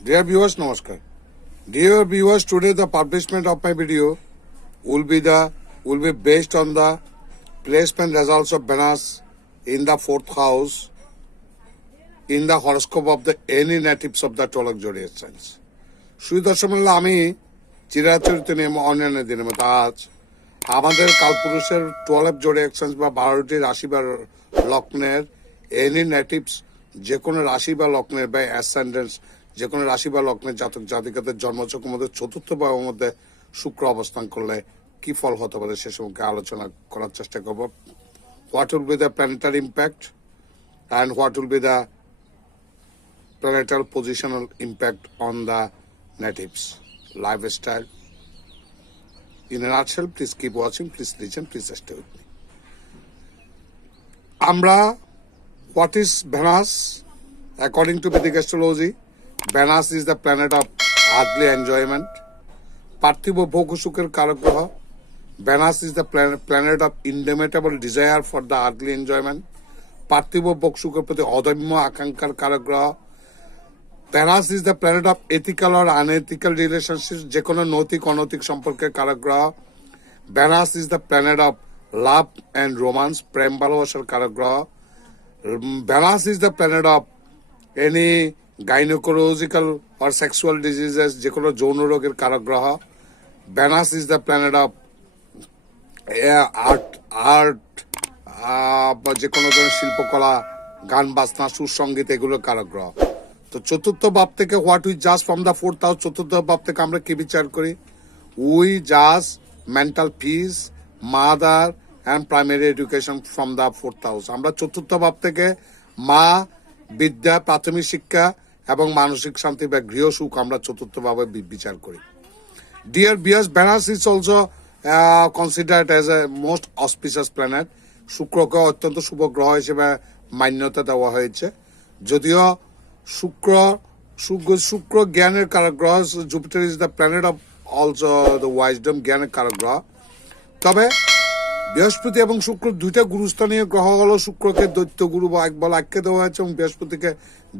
Dear viewers, Namaskar. Dear viewers, today the publishment of my video will be based on the placement results of Venus in the fourth house in the horoscope of the any natives of the 12 zodiac signs. শুধু দর্শক মণ্ডলী, আমি চিরাচরিত নিয়ম অন্যান্য দিনের মতো আজ আমাদের কালপুরুষের 12 জোডিয়াক সাইন্স বা 12টি রাশি বা লগ্নের এনি নেটিভস যে কোনো রাশি বা লগ্নের বা অ্যাসেন্ডেন্স যে কোনো রাশি বা লগ্নের জাতক জাতিকাদের জন্মচক্রের মধ্যে চতুর্থ ভাবের মধ্যে শুক্র অবস্থান করলে কি ফল হতে পারে সে সম্পর্কে আলোচনা করার চেষ্টা করব। What will be the planetary impact and what will be the planetal positional impact on the natives lifestyle. In a nutshell, please keep watching, please listen, please stay with me. What is Venus? According to Vedic astrology, Venus is the planet of earthly enjoyment. Parthibo Bhoga Sukher Karak Graha. Venus is the planet of indomitable desire for the earthly enjoyment. Parthibo Bhoga Sukher Prati Adamya Akankar Karak Graha. Venus is the planet of ethical or unethical relationships, যে কোনো নৈতিক অনৈতিক সম্পর্কের কারক গ্রহ। Venus is the planet of love and romance, প্রেম ভালোবাসার কারক গ্রহ। Venus is the planet of any gynecological or sexual diseases, যে কোনো যৌন রোগের কারক গ্রহ। Venus is the planet of art, যে কোনো ধরনের শিল্পকলা, গান বাজনা, সুসঙ্গীত এগুলোর কারক গ্রহ। তো চতুর্থ ভাব থেকে হোয়াট উই জাজ ফ্রম দ্য ফোর্থ হাউস, চতুর্থ ভাব থেকে আমরা কি বিচার করি? উই জাজ mental peace, mother and primary education from the fourth house. আমরা চতুর্থ ভাব থেকে মা, বিদ্যা, প্রাথমিক শিক্ষা এবং মানসিক শান্তি বা গৃহ সুখ আমরা চতুর্থ ভাবে বিচার করি। Dear viewers, Venus is also considered as a most auspicious planet. শুক্রকে অত্যন্ত শুভ গ্রহ হিসেবে মান্যতা দেওয়া হয়েছে। যদিও শুক্র জ্ঞানের কারক গ্রহ, Jupiter is the planet of also the wisdom, জ্ঞানের কারক গ্রহ। তবে বৃহস্পতি এবং শুক্র দুইটা গুরুস্থানীয় গ্রহ হলো, শুক্রকে দৈত্য গুরু বলে আখ্যা দেওয়া হয়েছে এবং বৃহস্পতিকে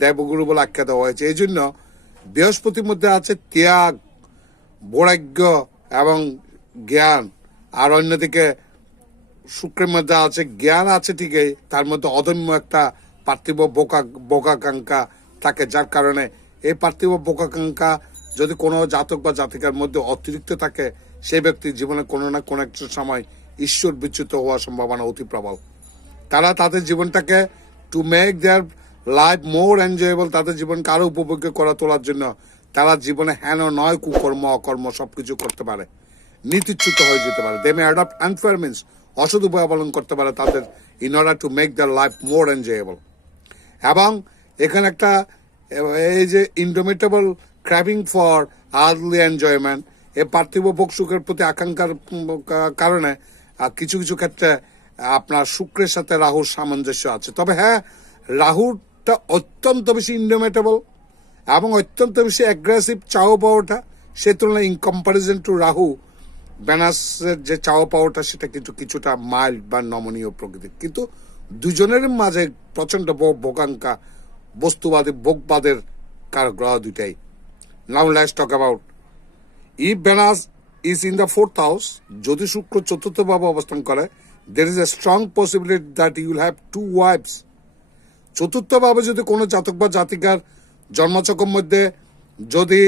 দেবগুরু বলে আখ্যা দেওয়া হয়েছে। এই জন্য বৃহস্পতির মধ্যে আছে ত্যাগ, বৈরাগ্য এবং জ্ঞান, আর অন্যদিকে শুক্রের মধ্যে আছে জ্ঞান আছে ঠিকই, তার মধ্যে অদম্য একটা পার্থিব বোকাকাঙ্ক্ষা থাকে, যার কারণে এই পার্থিব বোকাকাঙ্ক্ষা যদি কোনো জাতক বা জাতিকার মধ্যে অতিরিক্ত থাকে, সেই ব্যক্তির জীবনে কোনো না কোনো একটা সময় ঈশ্বর বিচ্যুত হওয়ার সম্ভাবনা অতি প্রবল। তারা তাদের জীবনটাকে to make their life more enjoyable, তাদের জীবনকে আরো উপভোগ্য করে তোলার জন্য তারা জীবনে হেন নয় কুকর্ম অকর্ম সবকিছু করতে পারে, নীতিচ্যুত হয়ে যেতে পারে। দে মে অ্যাডপ্ট আনফেয়ার মিনস, অসৎ উপায় অবলম্বন করতে পারে তাদের in order to make their life more enjoyable. এবং এখানে একটা এই যে ইন্ডোমিটেবল ক্র্যাভিং ফর আর্লি এনজয়মেন্ট, এই পার্থিব ভোগ সুখের প্রতি আকাঙ্ক্ষার কারণে কিছু কিছু ক্ষেত্রে আপনার শুক্রের সাথে রাহুর সামঞ্জস্য আছে। তবে হ্যাঁ, রাহুটা অত্যন্ত বেশি ইন্ডোমিটেবল এবং অত্যন্ত বেশি অ্যাগ্রেসিভ চাও পাওয়াটা, সে তুলনায় ইন কম্পারিজন টু রাহু ভেনাসের যে চাও পাওয়াটা সেটা কিন্তু কিছুটা মাইল্ড বা নমনীয় প্রকৃতির। কিন্তু দুজনের মাঝে প্রচন্ড ভোগাঙ্কা, বস্তুবাদী ভোগবাদের কার গ্রহ দুইটাই। Now let's talk about if Venus is in the fourth house, যদি শুক্র চতুর্থ ভাবে অবস্থান করে, there is a strong possibility that you will have two wives. চতুর্থ ভাবে যদি কোনো জাতক বা জাতিকার জন্মচক্রের মধ্যে যদি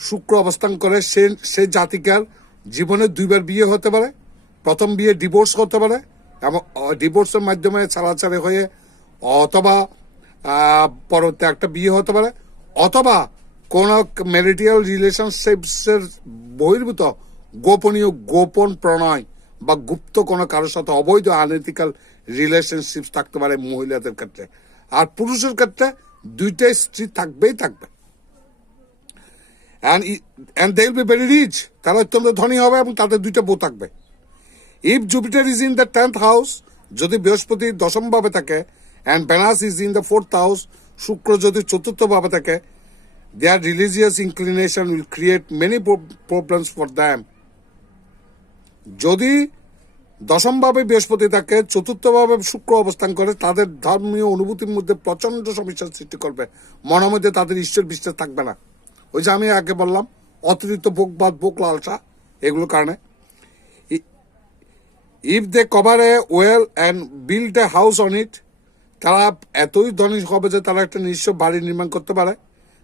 শুক্র অবস্থান করে, সে জাতিকার জীবনে দুইবার বিয়ে হতে পারে। প্রথম বিয়ে ডিভোর্স হতে পারে এবং ডিভোর্সের মাধ্যমে ছাড়াছাড়ি হয়ে অথবা পরবর্তী একটা বিয়ে হতে পারে, অথবা কোন ম্যারিটাল রিলেশনশিপসের বহির্ভূত গোপন প্রণয় বা গুপ্ত কোনো কারোর সাথে অবৈধ আনএথিক্যাল রিলেশনশিপ থাকতে পারে মহিলাদের ক্ষেত্রে। আর পুরুষের ক্ষেত্রে দুইটাই স্ত্রী থাকবেই থাকবে। and they will be very rich, তারা অত্যন্ত ধনী হবে এবং তাদের দুইটা বউ থাকবে। If Jupiter is in the 10th house, যদি বৃহস্পতি দশম ভাবে থাকে, and Venus is in the 4th house, শুক্র যদি চতুর্থ ভাবে থাকে, their religious inclination will create many problems for them. যদি দশম ভাবে বৃহস্পতি থাকে, চতুর্থ ভাবে শুক্র অবস্থান করে, তাদের ধর্মীয় অনুভূতির মধ্যে প্রচন্ড সমস্যার সৃষ্টি করবে। মনের মধ্যে তাদের ঈশ্বর বিশ্বাস থাকবে না, ওই যে আমি আগে বললাম অতিরিক্ত ভোগবাদ, ভোগ লালসা, এগুলোর কারণে। If they cover a well and build a house on it, তারা এতই ধনী হবে যে তারা একটা নিজস্ব বাড়ি নির্মাণ করতে পারে।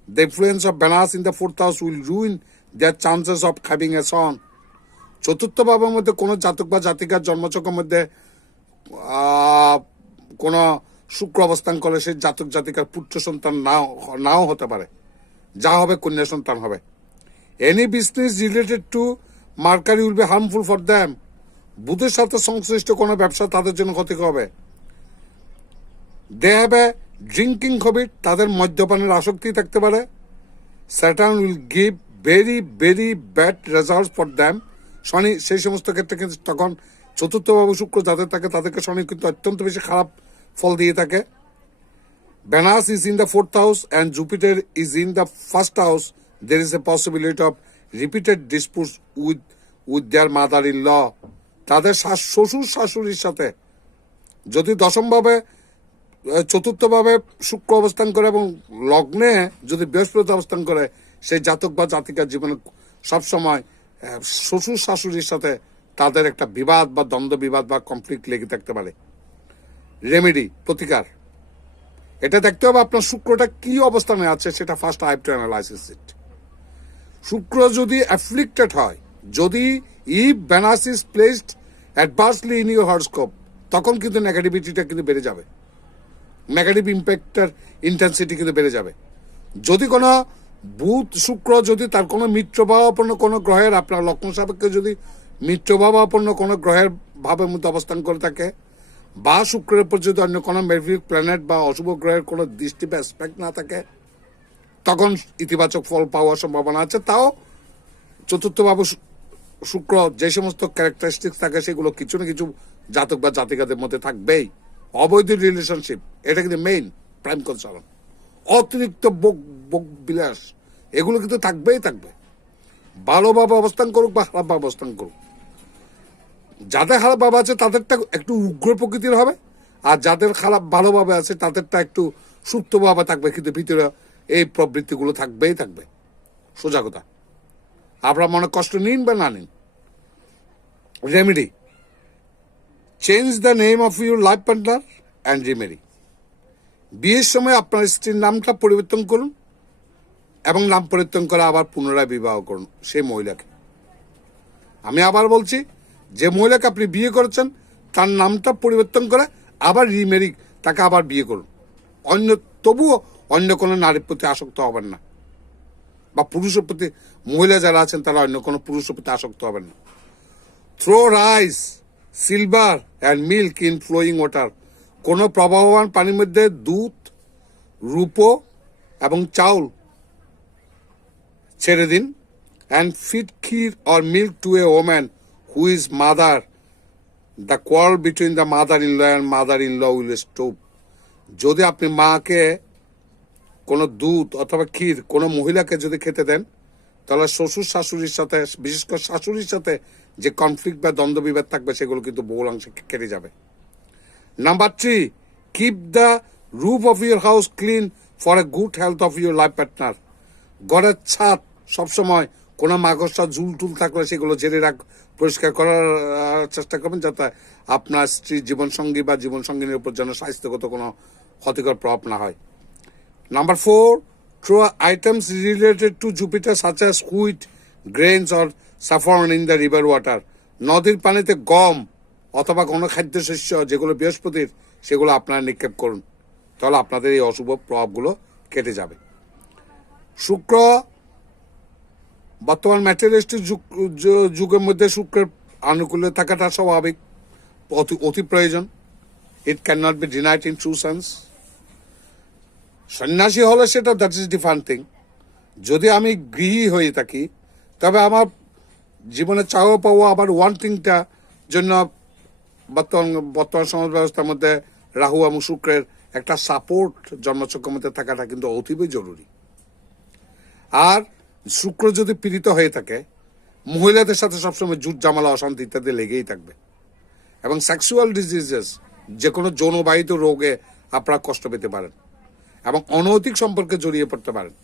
The influence of Venus in the fourth house will ruin their chances of having a son. চতুর্থ ভাবের মধ্যে কোনো জাতক বা জাতিকার জন্মচক্রের মধ্যে কোনো শুক্র অবস্থান করলে সেই জাতক জাতিকার পুত্র সন্তান নাও হতে পারে, যা হবে কন্যা সন্তান হবে। Any business related to Mercury will be harmful for them. বুধের সাথে সংশ্লিষ্ট কোনো ব্যবসা তাদের জন্য ক্ষতিকর হবে। They have a drinking habit, তাদের মদ্যপানের আসক্তি থাকতে পারে। Saturn will give very very bad result for them. শনি সেই সমস্ত ক্ষেত্রে কিন্তু তখন চতুর্থভাবে শুক্র যাদের থাকে তাদেরকে শনি কিন্তু অত্যন্ত বেশি খারাপ ফল দিয়ে থাকে। Venus is in the fourth house and Jupiter is in the first house. There is a possibility of repeated disputes with their mother in law. তাদের শ্বশুর শাশুড়ির সাথে যদি দশমভাবে চতুর্থভাবে শুক্র অবস্থান করে এবং লগ্নে যদি বৃহস্পতি অবস্থান করে, সেই জাতক বা জাতিকার জীবনে সবসময় শ্বশুর শাশুড়ির সাথে তাদের একটা বিবাদ বা দ্বন্দ্ব বিবাদ বা কনফ্লিক্ট লেগে থাকতে পারে। রেমেডি, প্রতিকার, এটা দেখতে হবে আপনার শুক্রটা কি অবস্থানে আছে, সেটা first I have to analysis it. শুক্র যদি অ্যাফ্লিক্টেড হয়, যদি if Venus is placed adversely in your horoscope, তখন কিন্তু নেগেটিভিটিটা কিন্তু বেড়ে যাবে, নেগেটিভ ইম্প্যাক্টের ইন্টেন্সিটি কিন্তু বেড়ে যাবে। যদি কোনো বুধ শুক্র যদি তার কোনো মিত্রভাবাপন্ন কোনো গ্রহের, আপনার লগ্ন সাপেক্ষে যদি মিত্রভাবাপন্ন কোনো গ্রহের ভাবের মধ্যে অবস্থান করে থাকে, বা শুক্রের উপর যদি অন্য কোনো মেরফিক প্ল্যানেট বা অশুভ গ্রহের কোনো দৃষ্টি বা অ্যাসপেক্ট না থাকে, তখন ইতিবাচক ফল পাওয়ার সম্ভাবনা আছে। তাও চতুর্থভাবে শুক্র যে সমস্ত ক্যারেক্টারিস্টিক্স থাকে সেগুলো কিছু না কিছু জাতক বা জাতিকাদের মধ্যে থাকবেই। অবৈধ রিলেশনশিপ, এটা কিন্তু মেইন প্রাইম কনসার্ন। অতিরিক্ত ভোগ বিলাস, এগুলো কিন্তু থাকবেই থাকবে, ভালোভাবে অবস্থান করুক বা খারাপভাবে অবস্থান করুক। যাদের খারাপভাবে আছে তাদেরটা একটু উগ্র প্রকৃতির হবে, আর যাদের ভালোভাবে আছে তাদেরটা একটু সুপ্তভাবে থাকবে, কিন্তু ভিতরে এই প্রবৃত্তিগুলো থাকবেই থাকবে। সোজা কথা, আপনার মনে কষ্ট নিন বা না নিন। Remedy, change the name of your life partner and remedy. বিয়ের সময় আপনার স্ত্রীর নামটা পরিবর্তন করুন এবং নাম পরিবর্তন করে আবার পুনরায় বিবাহ করুন সেই মহিলাকে। আমি আবার বলছি, যে মহিলাকে আপনি বিয়ে করেছেন তার নামটা পরিবর্তন করে আবার রিমেরি, তাকে আবার বিয়ে করুন। তবুও অন্য কোনো নারীর প্রতি আসক্ত হবেন না, বা পুরুষের প্রতি, মহিলা যারা আছেন তারা অন্য কোনো পুরুষের প্রতি আসক্ত হবেন না। Throw rice, silver and milk in flowing water. কোনো প্রবাহমান পানির মধ্যে দুধ, রূপো এবং চাউল ছেড়ে দিন। And feed kheer or milk to a woman who is mother. The quarrel between the mother in law and mother in law will stop. যদি আপনি মাকে কোনো দুধ অথবা ক্ষীর কোনো মহিলাকে যদি খেতে দেন, তাহলে শ্বশুর শাশুড়ির সাথে, বিশেষ করে শাশুড়ির সাথে যে কনফ্লিক্ট বা দ্বন্দ্ব বিবাদ থাকবে সেগুলো কিন্তু বহুলাংশে কেটে যাবে। Number 3, keep the roof of your house clean for a good health of your life partner. ঘরের ছাদ সবসময় কোনো মাকড়সা ঝুল টুল থাকলে সেগুলো ঝেড়ে পরিষ্কার করার চেষ্টা করবেন, যাতে আপনার স্ত্রীর জীবনসঙ্গী বা জীবনসঙ্গিনীর উপর যেন স্বাস্থ্যগত কোনো ক্ষতিকর প্রভাব না হয়। Number 4, throw items related to Jupiter such as wheat, grains or saffron in the river water. নদীর পানিতে গম অথবা কোনো খাদ্যশস্য যেগুলো বৃহস্পতির, সেগুলো আপনারা নিক্ষেপ করুন, তাহলে আপনাদের এই অশুভ প্রভাবগুলো কেটে যাবে। শুক্র বর্তমান ম্যাটেরিয়ালিস্টিক যুগের মধ্যে শুক্রের আনুকূল্য থাকাটা স্বাভাবিক, অতি প্রয়োজন। It can not be denied in true sense. সন্ন্যাসী হলে সেটা দ্যাট ইজ ডিফারেন্ট থিং। যদি আমি গৃহী হয়ে থাকি, তবে আমার জীবনে চাওয়া পাওয়া আবার ওয়ান্টিংটা জন্য বর্তমান সমাজ ব্যবস্থার মধ্যে রাহু এবং শুক্রের একটা সাপোর্ট জন্মচক্রের মধ্যে থাকাটা কিন্তু অতীবই জরুরি। আর শুক্র যদি পীড়িত হয়ে থাকে, মহিলাদের সাথে সবসময় জুট জামালা অশান্তি ইত্যাদি লেগেই থাকবে, এবং সেক্সুয়াল ডিজিজেস যে কোনো যৌনবাহিত রোগে আপনারা কষ্ট পেতে পারেন এবং অনৈতিক সম্পর্কে জড়িয়ে পড়তে পারেন।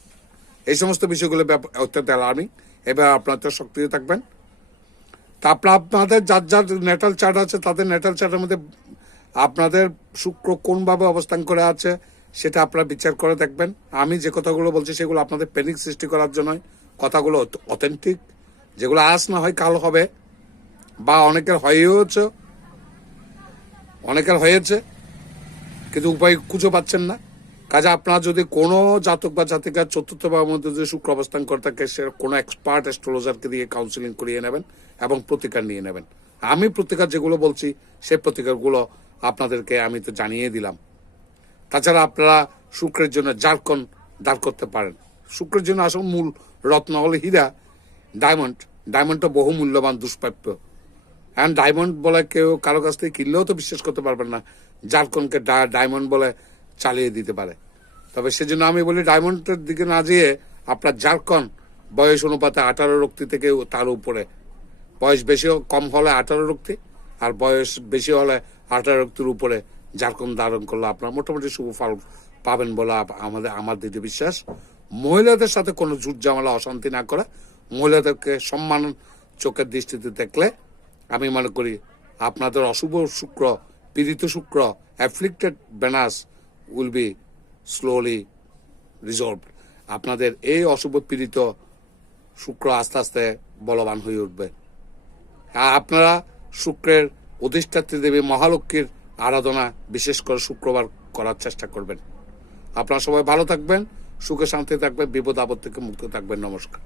এই সমস্ত বিষয়গুলো অত্যন্ত অ্যালার্মিং। এবার আপনারা সক্রিয় থাকবেন। তা আপনাদের যার যার নেটাল চার্ট আছে তাদের নেটাল চার্টের মধ্যে আপনাদের শুক্র কোনভাবে অবস্থান করে আছে সেটা আপনারা বিচার করে দেখবেন। আমি যে কথাগুলো বলছি সেগুলো আপনাদের প্যানিক সৃষ্টি করার জন্য কথাগুলো অথেন্টিক, যেগুলো আজ না হয় কাল হবে, বা অনেকের হয়েছে কিন্তু উপায় খুঁজে পাচ্ছেন না। কাজে আপনারা যদি কোনো জাতক বা জাতিকার চতুর্থ ভাবের মধ্যে যদি শুক্র অবস্থান করে থাকে, সে কোনো এক্সপার্ট অ্যাস্ট্রোলজারকে দিয়ে কাউন্সিলিং করিয়ে নেবেন এবং প্রতিকার নিয়ে নেবেন। আমি প্রতিকার যেগুলো বলছি সেই প্রতিকারগুলো আপনাদেরকে আমি তো জানিয়ে দিলাম। তাছাড়া আপনারা শুক্রের জন্য জারকন দাঁড় করতে পারেন। শুক্রের জন্য আসল মূল রত্ন হলো হীরা, ডায়মন্ডটা বহু মূল্যবান, দুষ্প্রাপ্য। এখন ডায়মন্ড বলে কেউ কারো কাছ থেকে কিনলেও তো বিশ্বাস করতে পারবেন না জারকনকে ডায়মন্ড বলে চালিয়ে দিতে পারে। তবে সেজন্য আমি বলি ডায়মন্ডের দিকে না যেয়ে আপনার জারকন বয়স অনুপাতে 18 রক্তি থেকে তার উপরে, বয়স বেশি কম হলে 18 রক্তি, আর বয়স বেশি হলে 18 রক্তির উপরে জারকন ধারণ করলে আপনার মোটামুটি শুভ ফল পাবেন বলে আমার দৃঢ় বিশ্বাস। মহিলাদের সাথে কোনো ঝুট ঝামেলা অশান্তি না করা, মহিলাদেরকে সম্মান চোখের দৃষ্টিতে দেখলে আমি মনে করি আপনাদের অশুভ শুক্র, পীড়িত শুক্র, afflicted Venus will be slowly resolve. আপনাদের এই অশুভ পীড়িত শুক্র আস্তে আস্তে বলবান হয়ে উঠবে। আপনারা শুক্রের অধিষ্ঠাত্রী দেবী মহালক্ষ্মীর আরাধনা বিশেষ করে শুক্রবার করার চেষ্টা করবেন। আপনারা সবাই ভালো থাকবেন, সুখে শান্তি থাকবেন, বিপদ আপদ থেকে মুক্ত থাকবেন। নমস্কার।